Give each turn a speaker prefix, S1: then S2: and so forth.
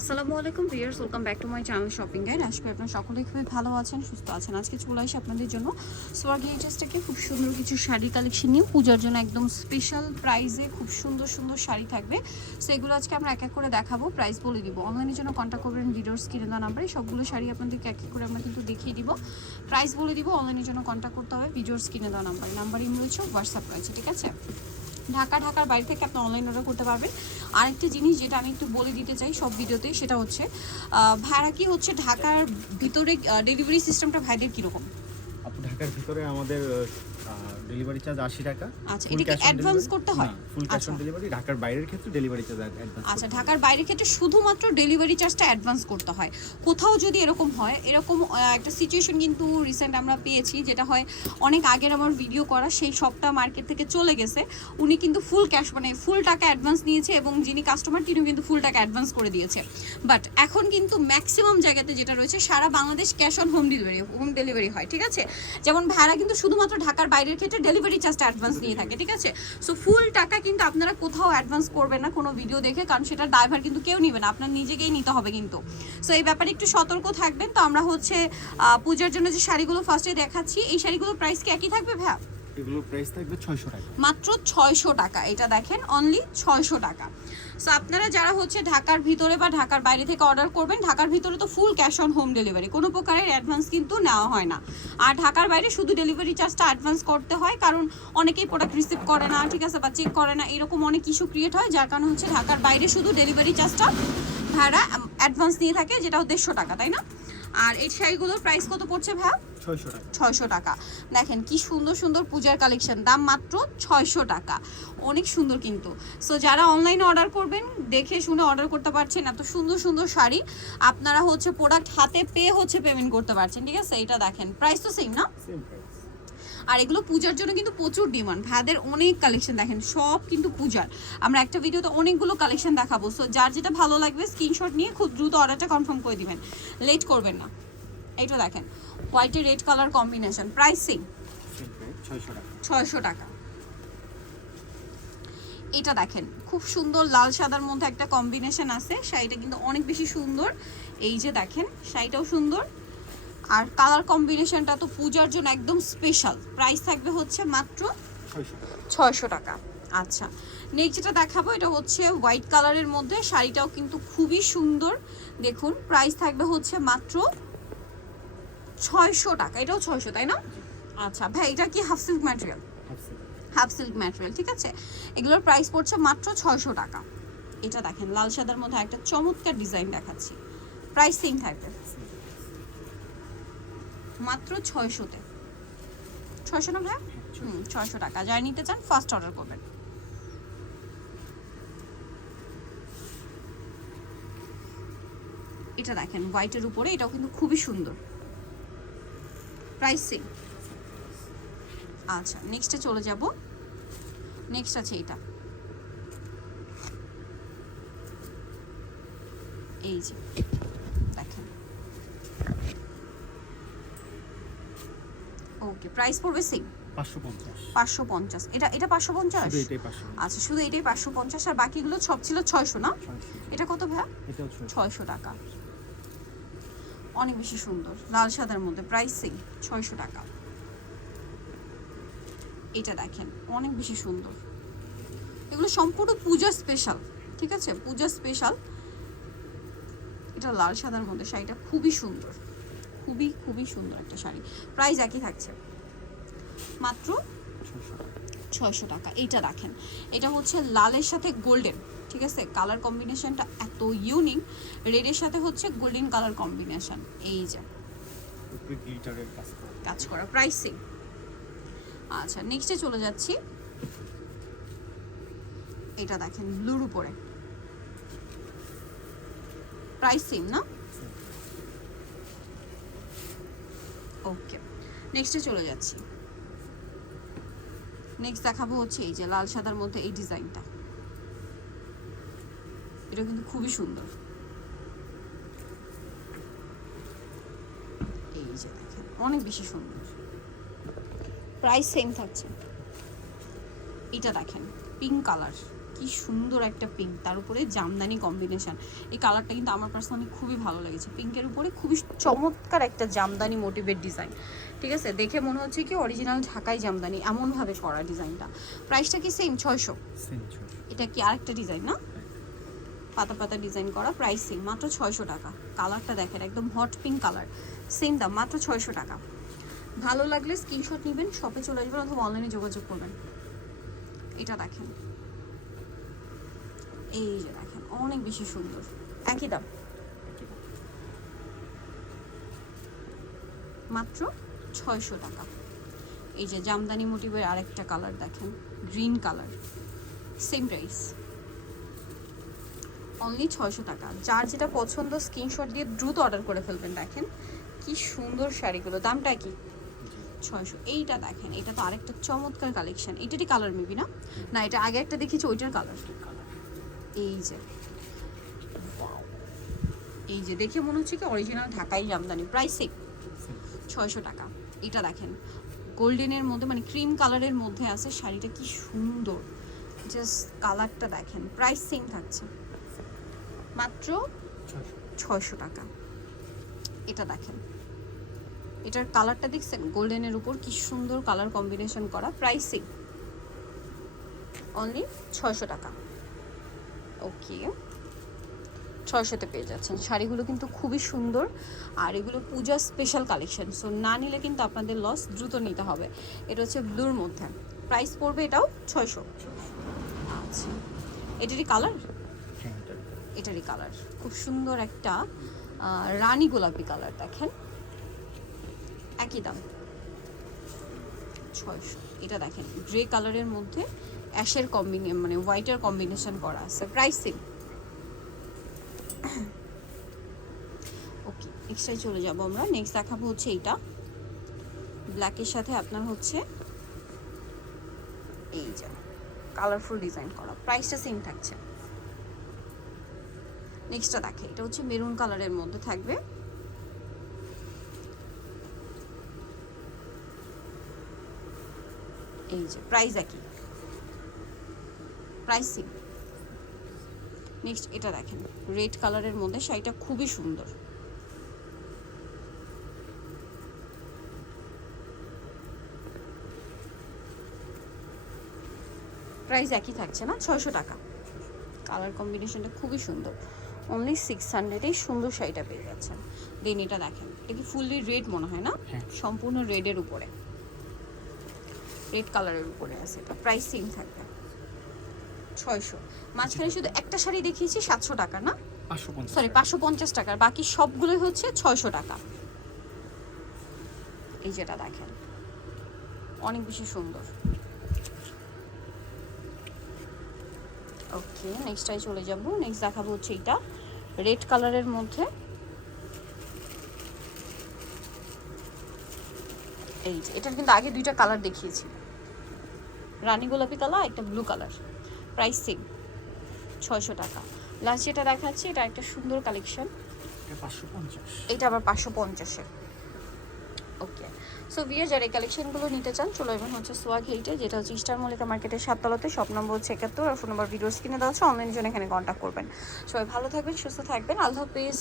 S1: আসসালামু আলাইকুম viewers, welcome back to my channel shopping guide. আজকে আপনারা সকলেই খুবই ভালো আছেন, সুস্থ আছেন। আজকে চলে আসি আপনাদের জন্য সোয়াগ এইচএস থেকে খুব সুন্দর কিছু শাড়ি কালেকশন নিয়ে। পূজার জন্য একদম স্পেশাল প্রাইসে খুব সুন্দর সুন্দর শাড়ি থাকবে। সো এগুলো আজকে আমরা এক এক করে দেখাবো প্রাইস বলে দিব। অনলাইনের জন্য কন্ট্যাক্ট করবেন ভিডিওর স্ক্রিনে দেওয়া নাম্বারে। সবগুলো শাড়ি আপনাদেরকে এক এক করে আমরা কিন্তু দেখিয়ে দিব। প্রাইস বলে দিব অনলাইনের জন্য কন্ট্যাক্ট করতে হবে ভিডিওর স্ক্রিনে দেওয়া নাম্বার। নাম্বারই রয়েছে হোয়াটসঅ্যাপ রয়েছে, ঠিক আছে? ঢাকা ঢাকার বাইরে থেকে আপনি অনলাইন অর্ডার করতে পারবেন। আরেকটা জিনিস যেটা আমি একটু বলে দিতে চাই সব ভিডিওতে, সেটা হচ্ছে ভাড়া কি হচ্ছে ঢাকার ভিতরে ডেলিভারি সিস্টেমটা ভাইদের কীরকম?
S2: ঢাকার ভিতরে আমাদের ডেলিভারি চার্জ আশি টাকা।
S1: আচ্ছা, এটা কি অ্যাডভান্স করতে হয়?
S2: ফুল ক্যাশ। অন ডেলিভারি ঢাকার বাইরের ক্ষেত্রে ডেলিভারি চার্জ অ্যাডভান্স
S1: আচ্ছা ঢাকার বাইরের ক্ষেত্রে শুধুমাত্র ডেলিভারি চার্জটা অ্যাডভান্স করতে হয়। কোথাও যদি এরকম হয় এরকম একটা সিচুয়েশন কিন্তু রিসেন্ট আমরা পেয়েছি যেটা হয় অনেক আগের আমার ভিডিও করা সেই শপটা মার্কেট থেকে চলে গেছে। উনি কিন্তু ফুল ক্যাশ মানে ফুল টাকা অ্যাডভান্স নিয়েছে এবং যিনি কাস্টমার তিনিও কিন্তু ফুল টাকা অ্যাডভান্স করে দিয়েছে। বাট এখন কিন্তু ম্যাক্সিমাম জায়গাতে যেটা রয়েছে সারা Bangladesh cash on home delivery home delivery হয় ঠিক আছে? যেমন ভাড়া কিন্তু শুধুমাত্র ঢাকার বাইরের ক্ষেত্রে ডেলিভারি চার্জটা অ্যাডভান্স নিয়ে থাকে, ঠিক আছে? সো ফুল টাকা কিন্তু আপনারা কোথাও অ্যাডভান্স করবেন না, কোনো ভিডিও দেখে, কারণ সেটা ড্রাইভার কিন্তু কেউ নেবে না, আপনার নিজেকেই নিতে হবে কিন্তু। সো এই ব্যাপারে একটু সতর্ক থাকবেন। তো আমরা হচ্ছে পূজার জন্য যে শাড়িগুলো ফার্স্টে দেখাচ্ছি, এই শাড়িগুলোর প্রাইস কি একই থাকবে ভাইয়া?
S2: এগুলোর প্রাইস থাকবে ছয়শো টাকা।
S1: মাত্র ছয়শো টাকা। এটা দেখেন অনলি ছয়শো টাকা। সো আপনারা যারা হচ্ছে ঢাকার ভিতরে বা ঢাকার বাইরে থেকে অর্ডার করবেন, ঢাকার ভিতরে তো full cash on home delivery কোনো প্রকারের অ্যাডভান্স কিন্তু নেওয়া হয় না। আর ঢাকার বাইরে শুধু ডেলিভারি চার্জটা অ্যাডভান্স করতে হয়, কারণ অনেকেই প্রোডাক্ট রিসিভ করে না, ঠিক আছে, বা চেক করে না, এরকম অনেক ইস্যু ক্রিয়েট হয়, যার কারণে হচ্ছে ঢাকার বাইরে শুধু ডেলিভারি চার্জটা ভাড়া অ্যাডভান্স নিয়ে থাকে, যেটা দেড়শো টাকা, তাই না? আর এই শাড়িগুলোর প্রাইস কত পড়ছে ভাইয়া?
S2: ছয়শো টাকা।
S1: দেখেন কি সুন্দর সুন্দর পূজার কালেকশন দাম মাত্র ছয়শো টাকা। অনেক সুন্দর কিন্তু। সো যারা অনলাইনে অর্ডার করবেন দেখে শুনে অর্ডার করতে পারছেন এত সুন্দর সুন্দর শাড়ি আপনারা হচ্ছে প্রোডাক্ট হাতে পেয়ে হচ্ছে পেমেন্ট করতে পারছেন ঠিক আছে? এটা দেখেন। প্রাইস তো সেম না? আর এগুলো পূজার জন্য কিন্তু প্রচুর ডিমান্ড ভাইদের অনেক কালেকশন দেখেন সব কিন্তু পূজার। আমরা একটা ভিডিওতে অনেকগুলো কালেকশন দেখাবো। সো যার যেটা ভালো লাগবে স্ক্রিনশট নিয়ে খুব দ্রুত অর্ডারটা কনফার্ম করে দিবেন। লেট করবেন না। এইটা দেখেন। হোয়াইটের রেড কালার কম্বিনেশন প্রাইস
S2: ছয়শো টাকা।
S1: এটা দেখেন খুব সুন্দর লাল সাদার মধ্যে একটা কম্বিনেশন আছে। শাড়িটা কিন্তু অনেক বেশি সুন্দর। এই যে দেখেন শাড়িটাও সুন্দর। আর কালার কম্বিনেশনটা তো পূজার জন্য একদম স্পেশাল প্রাইস থাকবে হচ্ছে মাত্র
S2: ছয়শো টাকা।
S1: আচ্ছা নেক্সট যেটা দেখাবো এটা হচ্ছে হোয়াইট কালারের মধ্যে। শাড়িটাও কিন্তু খুবই সুন্দর। দেখুন প্রাইস থাকবে হচ্ছে মাত্র ছয়শো টাকা এটাও ছয়শো তাই না? আচ্ছা ভাই এটা কি half silk material half silk material ঠিক আছে? এগুলোর প্রাইস পড়ছে মাত্র ছয়শো টাকা। এটা দেখেন লাল সাদার মধ্যে একটা চমৎকার ডিজাইন দেখাচ্ছি। প্রাইস সেম থাকবে। মাত্র ছয়শোতে। ছয়শো না ভাই হুম ছয়শো টাকা। যারা নিতে চান ফার্স্ট অর্ডার করবেন। এটা দেখেন হোয়াইটের উপরে এটাও কিন্তু খুবই সুন্দর। প্রাইস সেম আচ্ছা নেক্সটে চলে যাব। নেক্সট আছে এটা। এই যে দেখেন। ওকে প্রাইস পড়বে সেম
S2: পাঁচশো পঞ্চাশ।
S1: এটা এটা পাঁচশো পঞ্চাশ? আচ্ছা শুধু এটাই পাঁচশো পঞ্চাশ আর বাকিগুলো সব ছিল ছয়শো না? এটা কত ভাইয়া?
S2: ছয়শো
S1: টাকা। অনেক বেশি সুন্দর। লাল সাদার মধ্যে প্রাইস সেম ছয়শো টাকা। এটা দেখেন অনেক বেশি সুন্দর। এগুলো সম্পূর্ণ পূজা স্পেশাল ঠিক আছে? পূজা স্পেশাল এটা লাল সাদার মধ্যে শাড়িটা খুবই সুন্দর। খুবই খুবই সুন্দর একটা শাড়ি। প্রাইস একই থাকছে। মাত্র
S2: ছয়শো টাকা।
S1: এইটা দেখেন এটা হচ্ছে লালের সাথে গোল্ডেন ঠিক আছে? কালার কম্বিনেশনটা এত ইউনিক রেডের সাথে হচ্ছে গোল্ডেন কালার কম্বিনেশন এই যে।
S2: কাজ করা।
S1: প্রাইসিং আচ্ছা নেক্সটে চলে যাচ্ছি। এটা দেখেন ব্লুর উপরে। প্রাইস সেম না ওকে নেক্সটে চলে যাচ্ছি। নেক্সট দেখাবো হচ্ছে এই যে লাল সাদার মধ্যে এই ডিজাইনটা এটা কিন্তু খুবই সুন্দর। এই যে দেখেন অনেক বেশি সুন্দর। প্রাইস সেম থাকছে। এটা দেখেন পিঙ্ক কালার কি সুন্দর একটা পিঙ্ক তার উপরে জামদানি কম্বিনেশন এই কালারটা কিন্তু আমার পার্সোনালি খুবই ভালো লেগেছে। পিঙ্কের উপরে খুবই চমৎকার একটা জামদানি মোটিভের ডিজাইন ঠিক আছে? দেখে মনে হচ্ছে কি অরিজিনাল ঢাকাই জামদানি এমনভাবে করা ডিজাইনটা প্রাইসটা কি সেম ছয়শো। এটা কি আরেকটা ডিজাইন না? পাতা পাতা ডিজাইন করা প্রাইস সেম মাত্র ছয়শো টাকা। কালারটা দেখেন, একদম হট পিঙ্ক কালার সেম দাম, মাত্র ছয়শো টাকা। ভালো লাগলে স্ক্রিনশট নেবেন শপে চলে আসবেন অথবা অনলাইনে যোগাযোগ করবেন। এটা দেখেন। এই যে দেখেন, অনেক বেশি সুন্দর। একই দাম। মাত্র ছয়শো টাকা। এই যে জামদানি মোটিভের আরেকটা কালার দেখেন green colour same price only ছয়শো টাকা। যার যেটা পছন্দ স্ক্রিনশট দিয়ে দ্রুত অর্ডার করে ফেলবেন। দেখেন কি সুন্দর শাড়িগুলো। দামটা কি? ছয়শো। এইটা দেখেন, এটা তো আরেকটা চমৎকার কালেকশন এটারই কালার মেবি না? না, এটা আগে একটা দেখেছি, ওইটার কালার এই যে. এই যে, দেখে মনে হচ্ছে কি অরিজিনাল ঢাকাই জামদানি প্রাইসে ছয়শো টাকা। এটা দেখেন গোল্ডেনের মধ্যে মানে ক্রিম কালারের মধ্যে আছে শাড়িটা কি সুন্দর। জাস্ট কালারটা দেখেন প্রাইস সেম থাকছে। মাত্র ছয়শো টাকা। এটা দেখেন। এটার কালারটা দেখছেন? গোল্ডেনের উপর কি সুন্দর কালার কম্বিনেশন করা। প্রাইস অনলি ছয়শো টাকা। ওকে। ছয়শোতে পেয়ে যাচ্ছেন। শাড়িগুলো কিন্তু খুবই সুন্দর। আর এগুলো পূজা স্পেশাল কালেকশন সো না নিলে কিন্তু আপনাদের লস দ্রুত নিতে হবে। এটা হচ্ছে ব্লুর মধ্যে। প্রাইস পড়বে এটাও ছয়শো। আচ্ছা। এটারই কালার এটারই কালার। খুব সুন্দর একটা রানী গোলাপি কালার, দেখেন। একই দাম। ছয়শো। এটা দেখেন, গ্রে কালারের মধ্যে অ্যাশের কম্বিনে মানে হোয়াইটের কম্বিনেশন করা আছে। প্রাইস ওকে নেক্সটাই চলে যাব আমরা। নেক্সট দেখাবো হচ্ছে এইটা। ব্ল্যাকের সাথে আপনার হচ্ছে এই যে কালারফুল ডিজাইন করা। প্রাইসটা সেম থাকছে। নেক্সটটা দেখে। এটা হচ্ছে মেরুন কালারের মধ্যে থাকবে। এই যে প্রাইস একই। প্রাইস নেক্সট এটা দেখেন। রেড কালারের মধ্যে শাড়িটা খুবই সুন্দর। প্রাইস একই থাকছে না? ছয়শো টাকা। কালার কম্বিনেশনটা খুবই সুন্দর। অনলি সিক্স হান্ড্রেডেই সুন্দর শাড়িটা পেয়ে যাচ্ছেন। দেন এটা দেখেন এটা কি ফুললি রেড মনে হয় না?
S2: হ্যাঁ।
S1: সম্পূর্ণ রেডের উপরে। রেড কালারের উপরে আছে এটা প্রাইস সেম থাকবে। ছয়শো। মাঝখানে শুধু একটা শাড়ি দেখিয়েছি সাতশো টাকা না? সরি পাঁচশো পঞ্চাশ টাকার বাকি সবগুলোই হচ্ছে ছয়শো টাকা। এই যেটা দেখেন অনেক বেশি সুন্দর। ওকে নেক্সটটাই চলে যাব। নেক্সট দেখাবো হচ্ছে এটা রেড কালারের মধ্যে। এই এটার কিন্তু আগে দুইটা কালার দেখিয়েছি। রানী গোলাপি কালার একটা ব্লু কালার প্রাইস সেম ছয়শো টাকা। লাস্ট যেটা দেখাচ্ছি এটা একটা সুন্দর কালেকশন এটা আবার পাঁচশো পঞ্চাশের। ওকে সো বিয়ে যারা এই কালেকশনগুলো নিতে চান, চলে এবং হচ্ছে সোয়াগ হেইটে যেটা হচ্ছে ইস্টার মলিকা মার্কেটের সাততলাতে সব নম্বর হচ্ছে একাত্তর, আর ফোন নম্বর ভিডিও কিনে দেওয়া আছে অনলাইনের জন্য এখানে কন্ট্যাক্ট করবেন। সবাই ভালো থাকবেন, সুস্থ থাকবেন, আল্লাহ হাফিজ।